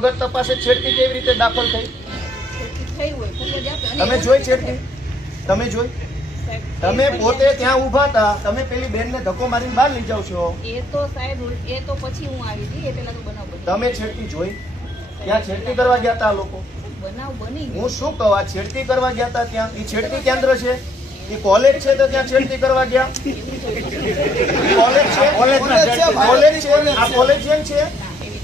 વગર તપાસે છેડતી કેવી રીતે દાખલ થઈ તમે જોઈ છેડતી તમે જોઈ તમે પોતે ત્યાં ઉભા હતા તમે પેલી બેન ને ધક્કો મારીને બહાર લઈ જાવ છો એ તો સાહેબ એ તો પછી હું આવી હતી એ પેલા તો બનાવ તમે છેડતી જોઈ ત્યાં છેડતી કરવા ગયા હતા લોકો બનાવ બની હું શું કહું આ છેડતી કરવા ગયા હતા ત્યાં એ છેડતી કેન્દ્ર છે એ કોલેજ છે તો ત્યાં છેડતી કરવા ગયા કોલેજ છે કોલેજ છે આ કોલેજ છે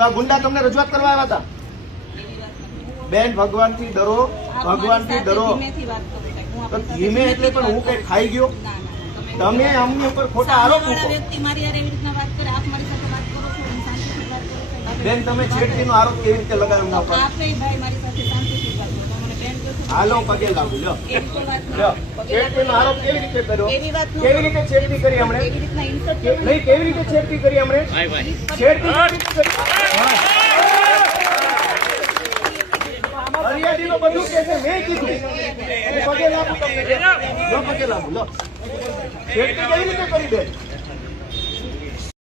તો આ ગુંડા તમને રજૂઆત કરવા આવ્યા હતા બેન ભગવાનથી ડરો ભગવાનથી ડરો ધીમે એટલે પણ હું કઈ ખાઈ ગયો તમે અમની ઉપર ખોટા આરોપ બેન તમે છેડતીનો આરોપ કેવી રીતે લગાવ્યો હાલો પગે લાગુ લો છેડતીનો આરોપ કેવી રીતે કર્યો કેવી રીતે છેડતી કરી હમણે કેવી રીતે છેડતી કરી હમણે છેડતી કે છે મેં કીધું પગે લાગુ તમને પગે લાગુ લો કેવી રીતે કરી દે